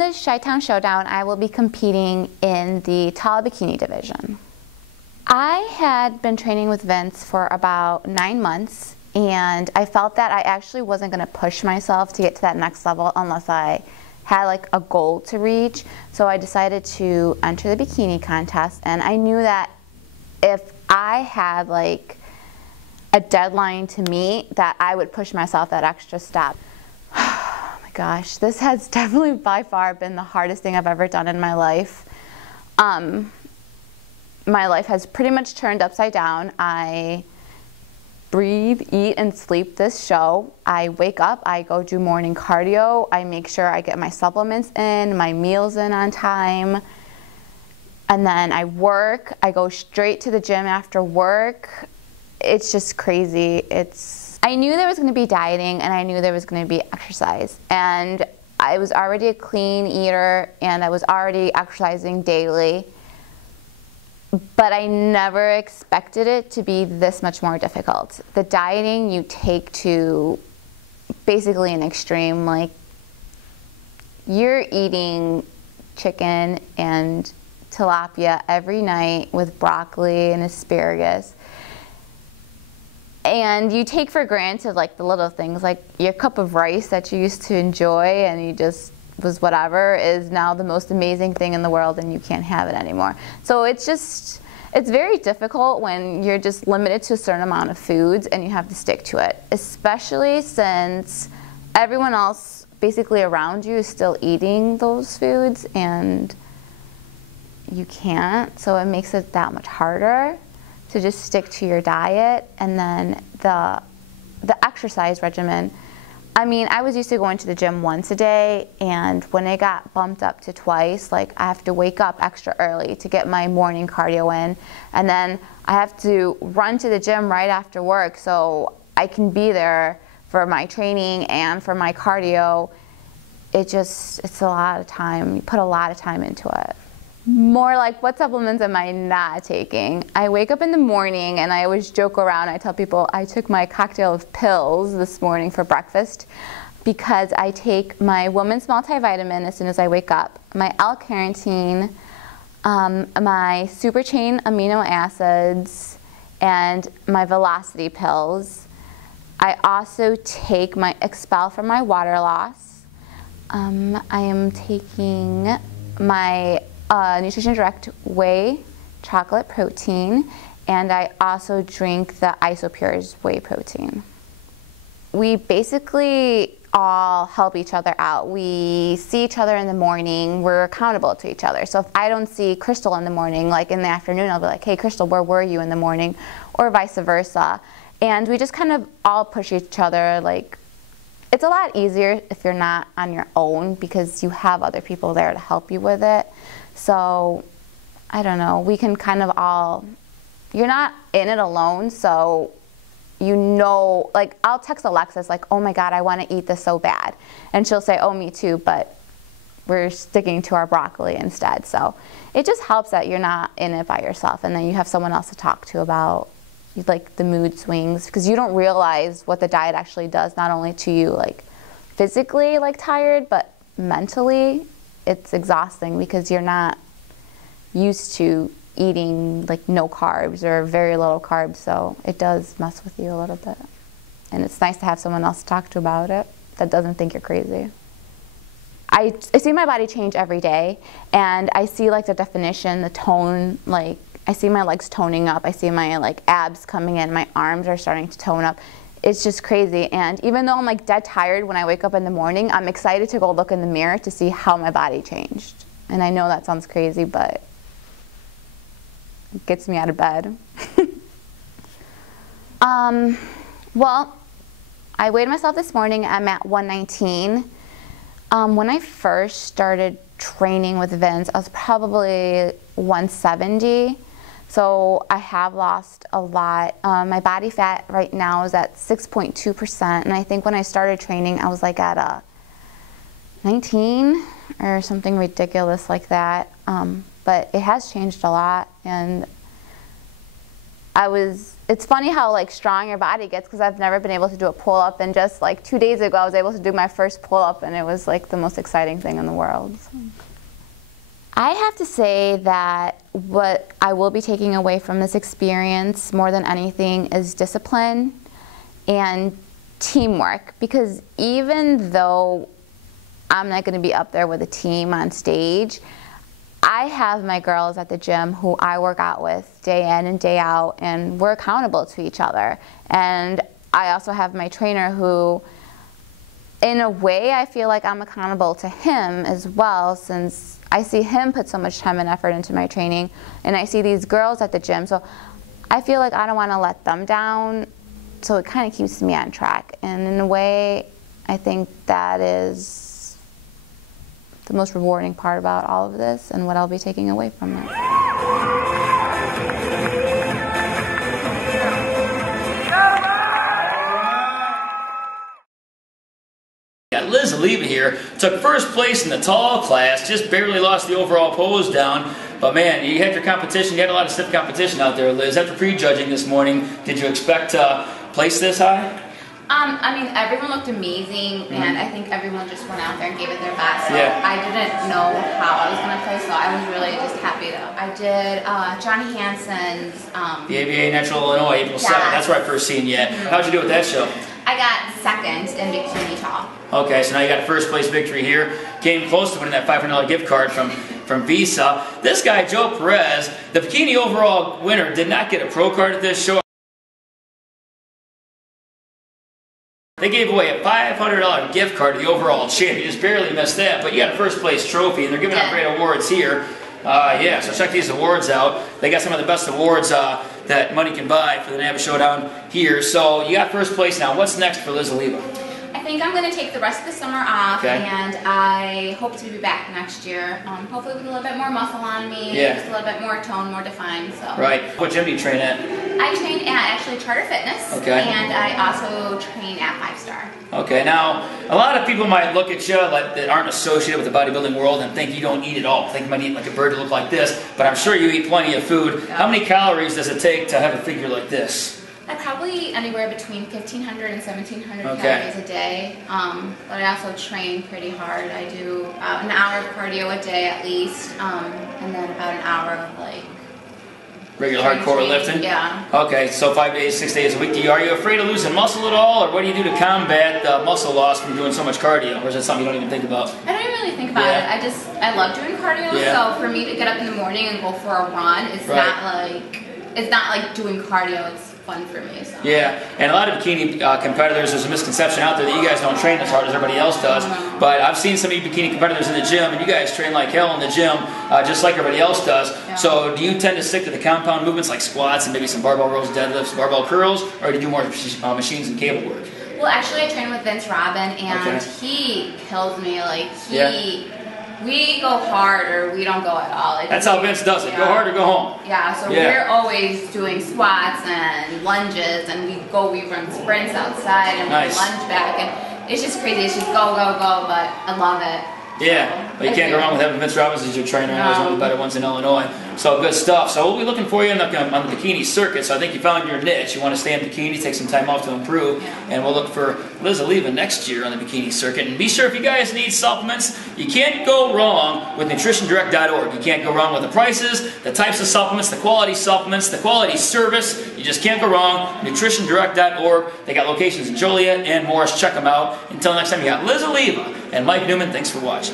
the Chi-Town Showdown, I will be competing in the tall bikini division. I had been training with Vince for about 9 months, and I felt that I actually wasn't going to push myself to get to that next level unless I had like a goal to reach. So I decided to enter the bikini contest, and I knew that if I had like a deadline to meet, that I would push myself that extra step. Oh my gosh, this has definitely by far been the hardest thing I've ever done in my life. My life has pretty much turned upside down. I breathe, eat, and sleep this show. I wake up, I go do morning cardio, I make sure I get my supplements in, my meals in on time, and then I work. I go straight to the gym after work. It's just crazy. I knew there was going to be dieting, and I knew there was going to be exercise, and I was already a clean eater, and I was already exercising daily. But I never expected it to be this much more difficult. The dieting you take to basically an extreme, like you're eating chicken and tilapia every night with broccoli and asparagus. And you take for granted like the little things, like your cup of rice that you used to enjoy and you just was whatever, is now the most amazing thing in the world and you can't have it anymore. So it's very difficult when you're just limited to a certain amount of foods and you have to stick to it, especially since everyone else basically around you is still eating those foods and you can't. So it makes it that much harder to just stick to your diet. And then the exercise regimen, I mean, I was used to going to the gym once a day, and when it got bumped up to twice, like I have to wake up extra early to get my morning cardio in, and then I have to run to the gym right after work so I can be there for my training and for my cardio. It's a lot of time. You put a lot of time into it. More like, what supplements am I not taking? I wake up in the morning and I always joke around. I tell people I took my cocktail of pills this morning for breakfast because I take my woman's multivitamin as soon as I wake up, my L-carnitine, my super chain amino acids, and my velocity pills. I also take my Expel for my water loss. I am taking my Nutrition Direct Whey chocolate protein, and I also drink the Isopure's whey protein. We basically all help each other out. We see each other in the morning. We're accountable to each other. So if I don't see Crystal in the morning, like in the afternoon, I'll be like, hey Crystal, where were you in the morning? Or vice versa. And we just kind of all push each other. Like, it's a lot easier if you're not on your own because you have other people there to help you with it. So, I don't know, we can kind of all, you're not in it alone, so you know, like I'll text Alexis like, oh my God, I want to eat this so bad. And she'll say, oh, me too, but we're sticking to our broccoli instead. So it just helps that you're not in it by yourself, and then you have someone else to talk to about like the mood swings, because you don't realize what the diet actually does, not only to you like physically like tired, but mentally it's exhausting because you're not used to eating like no carbs or very little carbs, so it does mess with you a little bit. And it's nice to have someone else to talk to about it that doesn't think you're crazy. I see my body change every day, and I see like the definition, the tone, like I see my legs toning up, I see my like abs coming in, my arms are starting to tone up. It's just crazy. And even though I'm like dead tired when I wake up in the morning, I'm excited to go look in the mirror to see how my body changed. And I know that sounds crazy, but it gets me out of bed. Well, I weighed myself this morning. I'm at 119. When I first started training with Vince, I was probably 170. So I have lost a lot. My body fat right now is at 6.2%, and I think when I started training, I was like at a 19 or something ridiculous like that. But it has changed a lot, and it it's funny how like strong your body gets, because I've never been able to do a pull-up, and just like 2 days ago I was able to do my first pull-up, and it was like the most exciting thing in the world. So. I have to say that what I will be taking away from this experience more than anything is discipline and teamwork, because even though I'm not going to be up there with a team on stage, I have my girls at the gym who I work out with day in and day out, and we're accountable to each other. And I also have my trainer who, in a way, I feel like I'm accountable to him as well, since I see him put so much time and effort into my training, and I see these girls at the gym. So I feel like I don't want to let them down, so it kind of keeps me on track. And in a way, I think that is the most rewarding part about all of this, and what I'll be taking away from it. Liz Oliva here took first place in the tall class, just barely lost the overall pose down. But man, you had your competition, you had a lot of stiff competition out there, Liz. After prejudging this morning, did you expect to place this high? I mean, everyone looked amazing, and I think everyone just went out there and gave it their best. So Yeah. I didn't know how I was going to play, so I was really just happy though. I did Johnny Hansen's... the ABA Natural Illinois, April 7th. That's where I first seen you. How'd you do with that show? I got second in bikini tall. Okay, so now you got a first place victory here. Came close to winning that $500 gift card from Visa. This guy, Joe Perez, the bikini overall winner, did not get a pro card at this show. They gave away a $500 gift card to the overall champ. You just barely missed that, but you got a first place trophy, and they're giving out great awards here. Yeah, so check these awards out. They got some of the best awards that money can buy for the NABBA Showdown here. So you got first place now. What's next for Liz Oliva? I think I'm going to take the rest of the summer off, and I hope to be back next year. Hopefully with a little bit more muscle on me, just a little bit more tone, more defined. So. Right. What gym do you train at? I train at actually Charter Fitness, and I also train at 5 Star. Okay, now a lot of people might look at you like that aren't associated with the bodybuilding world and think you don't eat at all. Think you might eat like a bird to look like this, but I'm sure you eat plenty of food. How many calories does it take to have a figure like this? I probably anywhere between 1,500 and 1,700 calories a day, but I also train pretty hard. I do about an hour of cardio a day at least, and then about an hour of like regular hardcore lifting? Yeah. Okay, so 5 days, 6 days a week. Are you afraid of losing muscle at all, or what do you do to combat muscle loss from doing so much cardio, or is that something you don't even think about? I don't even really think about it. I love doing cardio, so for me to get up in the morning and go for a run, it's not like doing cardio. It's fun for me. So. Yeah, and a lot of bikini competitors, there's a misconception out there that you guys don't train as hard as everybody else does. But I've seen some of you bikini competitors in the gym, and you guys train like hell in the gym, just like everybody else does. Yeah. So do you tend to stick to the compound movements like squats and maybe some barbell rows, deadlifts, barbell curls, or do you do more machines and cable work? Well, actually, I train with Vince Robin, and he kills me. Like we go hard or we don't go at all. Like, that's how Vince does it. Go hard or go home. Yeah, so we're always doing squats and lunges, and we run sprints outside, and we lunge back, and it's just crazy. It's just go, go, go, but I love it. Yeah, but you can't go wrong with having Vince Robbins as your trainer. He's one of the better ones in Illinois. So good stuff. So we'll be looking for you on the bikini circuit. So I think you found your niche. You want to stay in bikini, take some time off to improve. And we'll look for Liz Oliva next year on the bikini circuit. And be sure if you guys need supplements, you can't go wrong with nutritiondirect.org. You can't go wrong with the prices, the types of supplements, the quality service. You just can't go wrong. Nutritiondirect.org. They got locations in Joliet and Morris. Check them out. Until next time, you got Liz Oliva and Mike Newman. Thanks for watching.